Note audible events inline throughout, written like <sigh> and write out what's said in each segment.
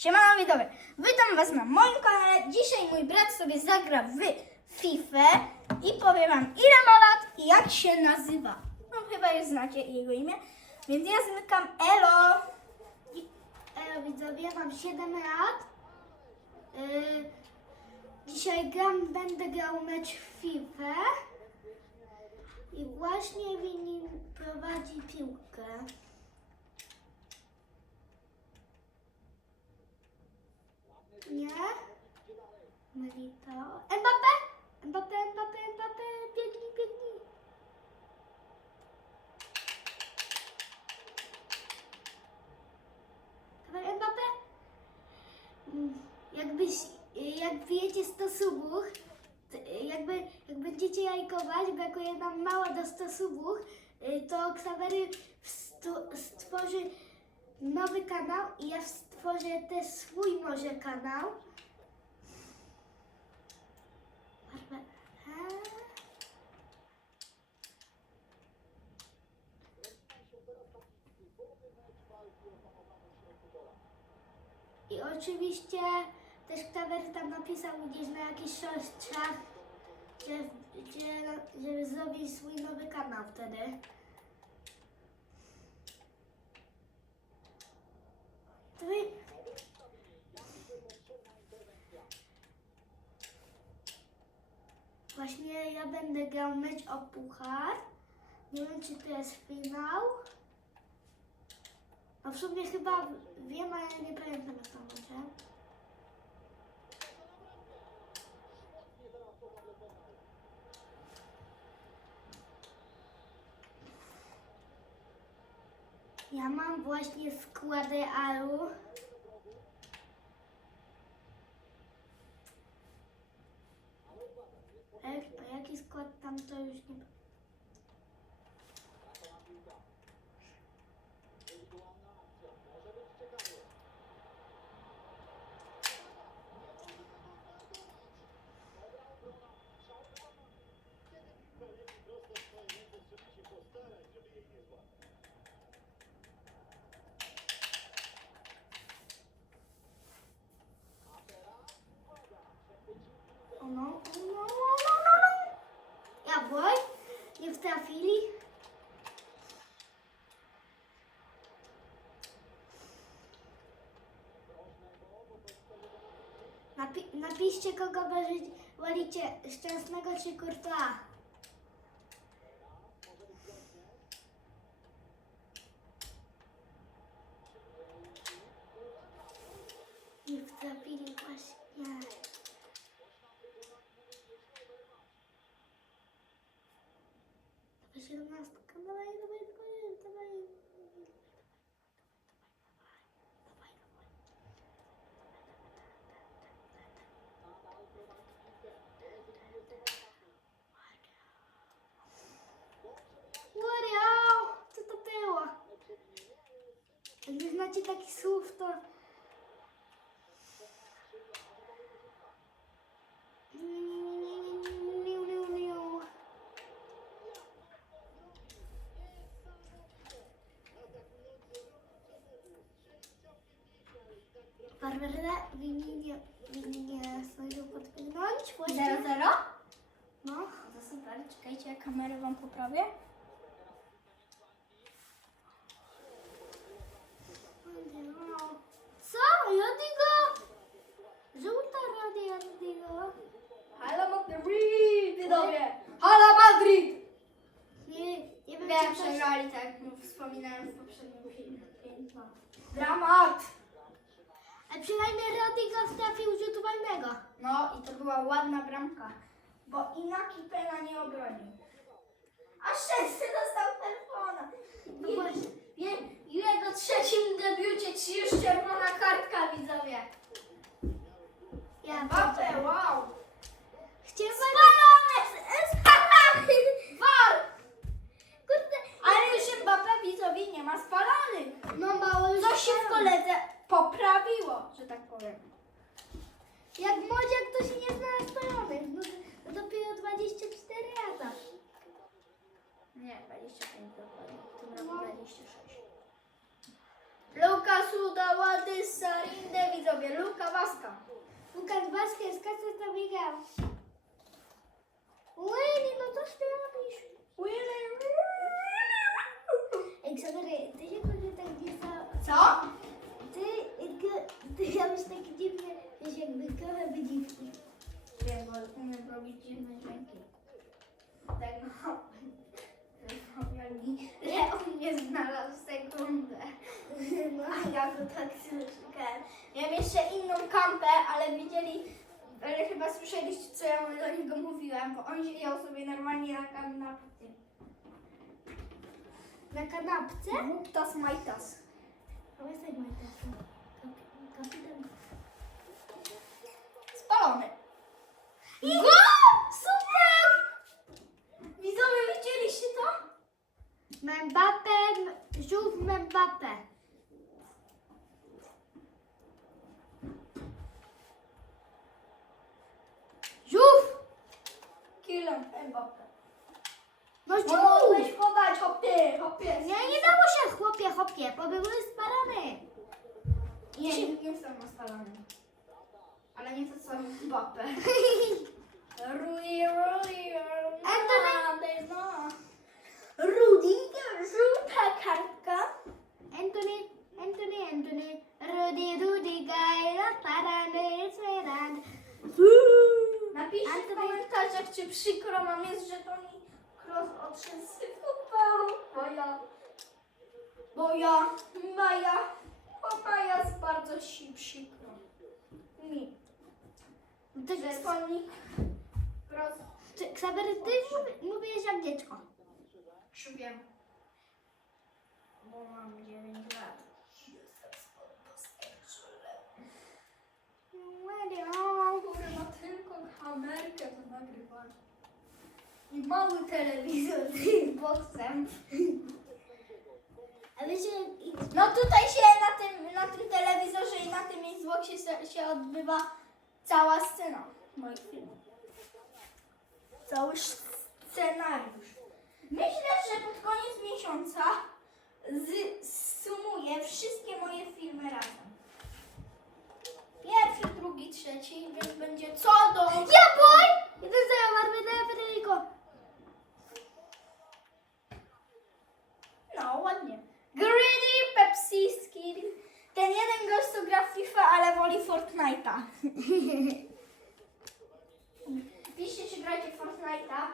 Siemano widzowie, witam was na moim kanale. Dzisiaj mój brat sobie zagra w FIFA i powie wam ile ma lat i jak się nazywa. No chyba już znacie jego imię, więc ja zmykam Elo. Elo widzowie, mam 7 lat. Yy, dzisiaj gram, będę grał mecz w FIFA. I właśnie Wini prowadzi piłkę. Nie? Milito. Mbappé! Mbappé, Mbappé, Mbappé, biegnij, biegnij. Dawaj Mbappé. Mm, Jakbyś, jak bijecie 100 subów, to jakby, jak będziecie jajkować, brakuje nam mało do 100 subów, y, to Ksawery stworzy nowy kanał i ja stworzę też swój może kanał. I oczywiście też Ksawery tam napisał gdzieś na jakichś siostrach, że, że, żeby zrobić swój nowy kanał wtedy. To Właśnie ja będę grał mecz o puchar. Nie wiem, czy to jest finał. No w sumie chyba wiem, ale nie pamiętam jak to może. Ja mam właśnie skład Realu. A, jak, a jaki skład tam to już nie... O no, o no, o no, no, no. Ja boj, nie wtrafili. Napi napiszcie kogo wolicie, Szczęsnego czy Courtois. Nie wtrafili właśnie. Siedemnastka, dawaj, dawaj, dawaj, dawaj. Dawaj, dawaj. Wow, co to było? Jak nie znacie takich słów, to... Barbara winni nie, winni nie zdążył podpłynąć właśnie. 0-0? No. To super, czekajcie, ja kamerę wam poprawię. Co? Rodigo? Żółta radia Rodigo. Halo Madrid, widzowie! Halo Madrid! Nie, nie wiem, Wiem, czy coś... przegrali, tak jak wspominałem w poprzednim filmie. Dramat! A przynajmniej Rodigo trafił rzut wolnego. No i to była ładna bramka, bo Inaki Pena nie obronił. A Szczęsny dostał telefona. No I, właśnie. I w jego trzecim debiucie ci już czerwona kartka, widzowie. Ja Mbappe, wow! Chciałem... Spalony! Spalony! War! Kurde, ale już Mbappe widzowie nie ma spalonych. No mało już... Coś się w koledze poprawiło, że tak powiem. Jak młodziak to się nie zna spalonych. No, no dopiero 24 lata. Nie, 25 dokładnie. W tym roku 26. Lucas udała Sarinde, widzowie. Luka Waska. Lukas Vázquez, Casa Miguel. Lenny, no to ty robisz? Ej, Ksawery, ty się Co? Ty, ty robisz takie dziwne, wiesz, jakby trochę wydziwki. Wiem, bo umiem robić dziwne dźwięki. Tak no. Oni, że on mnie znalazł sekundę. No. A ja go tak szukałem. Miałem jeszcze inną kampę, ale widzieli, ale chyba słyszeliście, co ja do niego mówiłem, bo on siedział sobie normalnie na kanapie. Na kanapce? Muptas majtas. Mój telefon. Kapitan. Spalony. Go! Super! Widzowie, widzieliście to? Mbappé, żółw Mbappé. Żółw! Kilem Mbappé. No żółw! Mogłeś podać, hopie, hopie. Nie, nie dało się, chłopie, były spalane. Nie, nie, nie jestem spalony. Ale nie to co Mbappé. Rudy, Rudy, Antony. no. Rudy, żółta kartka. Anthony, Anthony, Anthony, Rudy, Rudy, Gajra, Parany, Smerand. Napiszcie w komentarzach, czy przykro mam jest, że to mi odszedł z futbolu, bo ja, bo ja, Maja, Maja jest bardzo si przykro. Mi, że jest cross Ty, Ksawery, ty mówi- mówiłeś jak dziecko. Wiem. Bo mam 9 lat. Jestem O, kurwa, tylko kamerkę to nagrywam. I mały telewizor z Xboxem. A wiecie, i- No tutaj się na tym, na tym telewizorze i na tym Xboxie się, odbywa cała scena moich filmów. Cały scenariusz. Myślę, że pod koniec miesiąca zsumuję wszystkie moje filmy razem. Pierwszy, drugi, trzeci, więc będzie co do... Ja boy! Jeden zero, marmy dla Federico. No, ładnie. Greedy Pepsi Skill. Ten jeden gość gra w FIFA, ale woli Fortnite'a. Piszcie, czy gracie w Fortnite'a?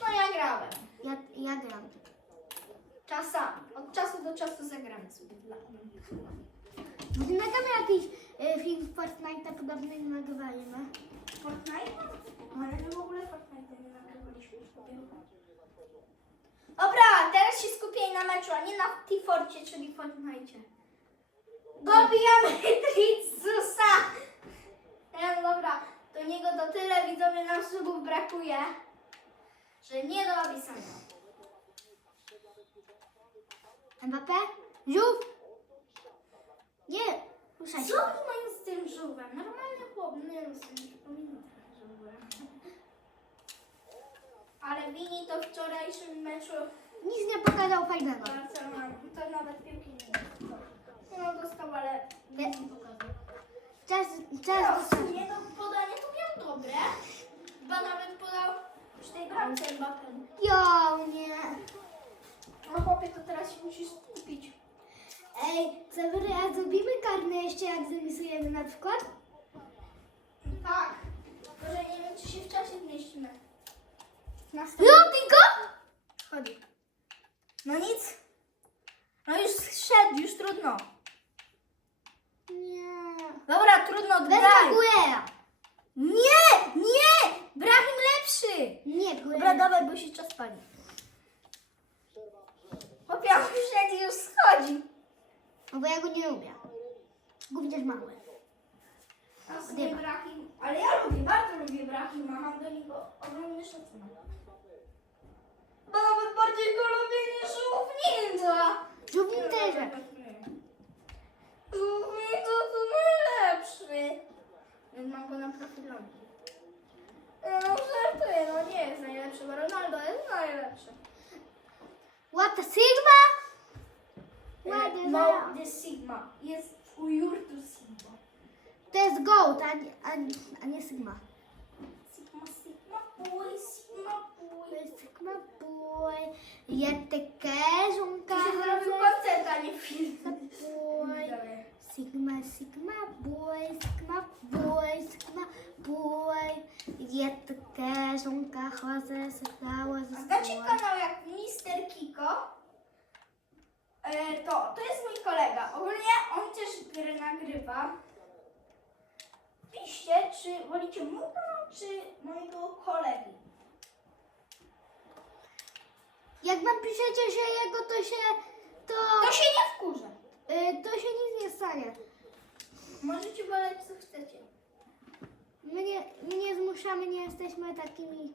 No ja grałem. Ja, ja gram. Czasami. Od czasu do czasu zagramy sobie dla Może nagramy jakiś e, film z Fortnite'a podobny nagrywaliśmy. Fortnite'a? Ale my w ogóle Fortnite'a nie nagrywaliśmy. Dobra, teraz się skupiaj na meczu, a nie na T-Forcie, czyli Fortnite'cie. Dobijamy <laughs> Tritsusa! Nie, no dobra, do niego to tyle, widzowie nam subów brakuje, że nie do opisania. Mbappé? Żółw? Nie, ruszaj się. Tym żółwem? Normalny chłop, nie wiem, sobie nie przypomina trochę. Ale Wini to w wczorajszym meczu Nic nie pokazał fajnego. Barcelona, to nawet piłki nie dostał. No dostał, ale nie pokazał. Czas, No, czas. sumie to podanie to miał dobre. Chyba nawet podał przy tej bramce Mbappé. Jo, nie. No chłopie, to teraz się musisz skupić. Ej, Sewery, a zrobimy karne jeszcze jak zapisujemy na przykład? Tak. Tylko, że nie wiem, czy się w czasie zmieścimy. Na Rodrigo? Chodzi. No nic. No już szedł, już trudno. Nie. Dobra, trudno, Bez daj. Nie, nie! Brahim lepszy! Nie, Dobra, dawaj, bo się czas pali. Chłopie, on już już schodzi. No bo ja go nie lubię. Mały. A w sumie Brahim, ale ja lubię, bardzo lubię Brahima, mam do niego ogromny szacunek. Bo nawet bardziej go lubię niż Żółwnica. Żółwnik też. Żółwnica to najlepszy. Więc mam go na profilu. No żartuję, no nie jest najlepszy, bo Ronaldo jest najlepszy. What the Sigma? The Sigma. Jest u Jurtu Sigma. To jest Goat, a nie, a, a nie Sigma. Sigma, Sigma Boy, Sigma To Boy. jest Sigma Boy. Jättekes unka. To się zrobił koncert, a nie film. Boy. Sigma, Sigma Boy, Sigma Boy, Sigma Boy. Jättekes unka. Chodzę, sygnała, A Znacie kanał jak Mister Kiko? E, to, to jest mój kolega. Ogólnie on też gry nagrywa. Piszcie, czy wolicie kanał, czy mojego kolegi. Jak napiszecie, że jego to się, to, To się nie wkurzę. y, to się nic nie stanie. Możecie woleć co chcecie. My nie, my nie zmuszamy, nie jesteśmy takimi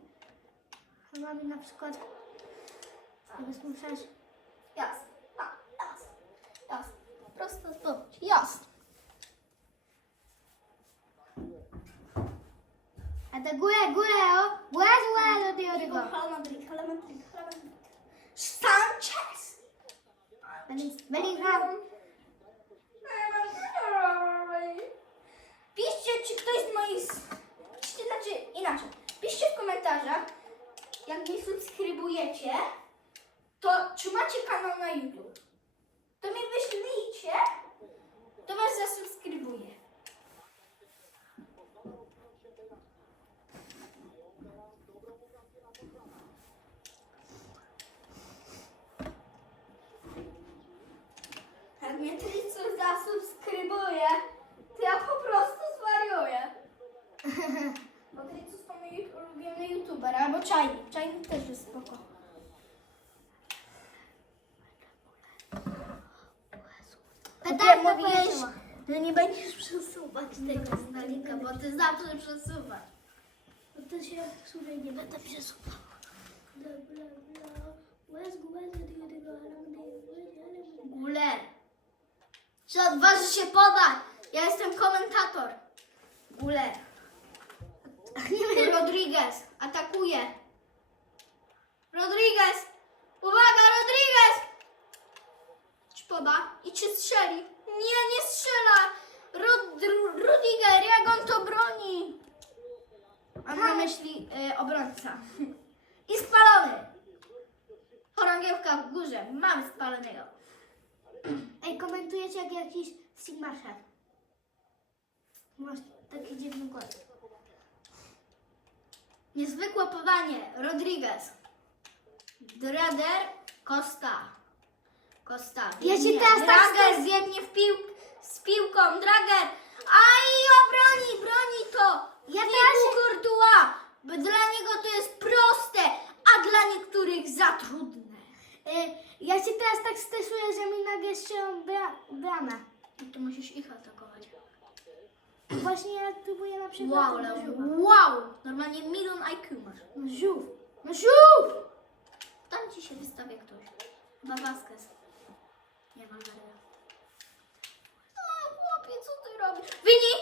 chamami na przykład. Zmuszać. Jasne. A, jasne. Jasne. Prosto zdobycz. Jasne. A do góry, górę, o. Góra, góra, do tego. Halamandryk, halamandryk, halamandryk. Sanchez! Będę grał. Tego stolika, bo ty zawsze przesuwasz. No to się słuchaj, nie będę przesuwał. Bla, bla. Łez, łez, do tego, Guler. Czy odważy się podać? Ja jestem komentator. Guler. Rodriguez atakuje. Rodriguez. Uwaga, Rodriguez. Czy poda? I czy strzeli? Nie, nie strzela. Rod, Ru- Rudiger, jak on to broni? Mam na myśli y, obrońca. <laughs> I spalony. Chorągiewka w górze. Mamy spalonego. <clears throat> Ej, komentujecie jak jakiś Sigma szedł. Masz taki dziwny głos. Niezwykłe podanie. Rodriguez. Drader. Costa. Costa. Ja się biegnie. teraz tak Drager w pił, z piłką. Drager. Aj, obroni, broni to. Ja się- Courtois. Bo dla niego to jest proste, a dla niektórych za trudne. Ej, ja się teraz tak stresuję, że mi nagle strzelą bra bramę. No to musisz ich atakować. Właśnie ja próbuję na przykład... Wow, tego Leo. żółwa. wow. Normalnie milion IQ masz. No żółw. No żółw! Tam ci się wystawia ktoś. Chyba Vasquez. Nie ma Valverde. O, chłopie, co ty robisz? Wini!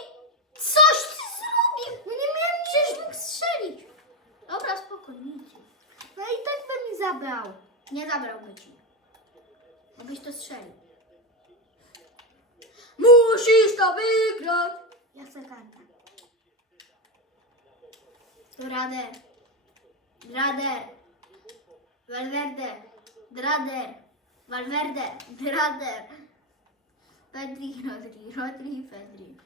Coś ty zrobił! No nie miałem przecież mógł strzelić. Dobra, spokojnie. No i tak zabrał. Nie zabrałby ci. Jakbyś to strzelił. Musisz to wygrać! Ja chcę kartę. Drader. Drader. Valverde. Drader. Valverde. Drader. Pedri, Rodri, Rodri, Pedri.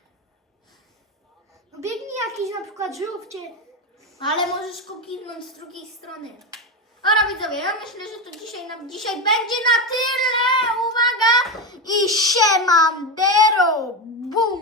No biegnij jakiś na przykład żółw cię... Ale możesz go z drugiej strony. Dobra widzowie, ja myślę, że to dzisiaj, na, dzisiaj będzie na tyle. Uwaga! I siemandero! Bum!